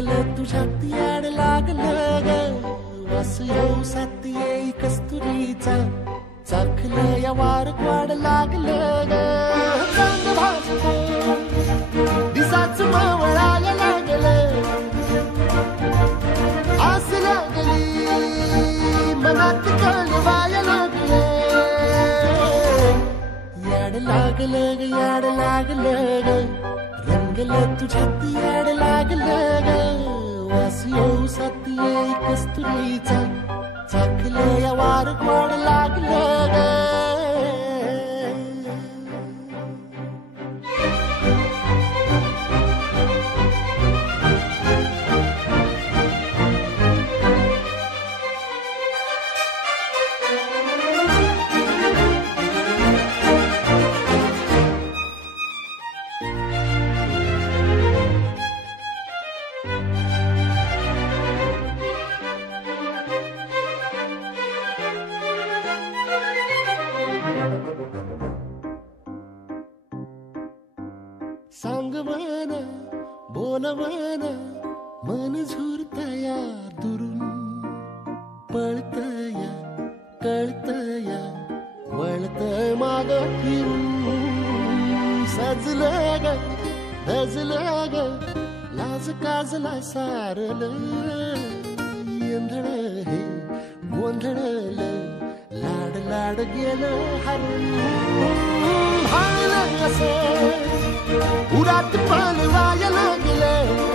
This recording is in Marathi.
रंगलं तुझ्यात याड लागलं ग वास येऊ साथ येई कस्तुरीचा चाखलं या वार वाढ लागलं ग चांद भाजलं दिसाच मावळायला लागलं आस लागली मनात कळवायला लागलं याड लागलं ग याड लागलं ग रंगलं तुझ्यात याड लागलं ग वास येऊ साथ येई कस्तुरीचा चाखलं या वार वाढ लागलं ग सांगवना बोलवना मन झुरतया दुरून पळतया कळतया वळतय माग फिरून सजलं ग धजलं ग लाज काजला सारलं येंधळ हे गोंधळलं लाड लाड गेलं हरून भाळलं असं उरात पालवायला गेलं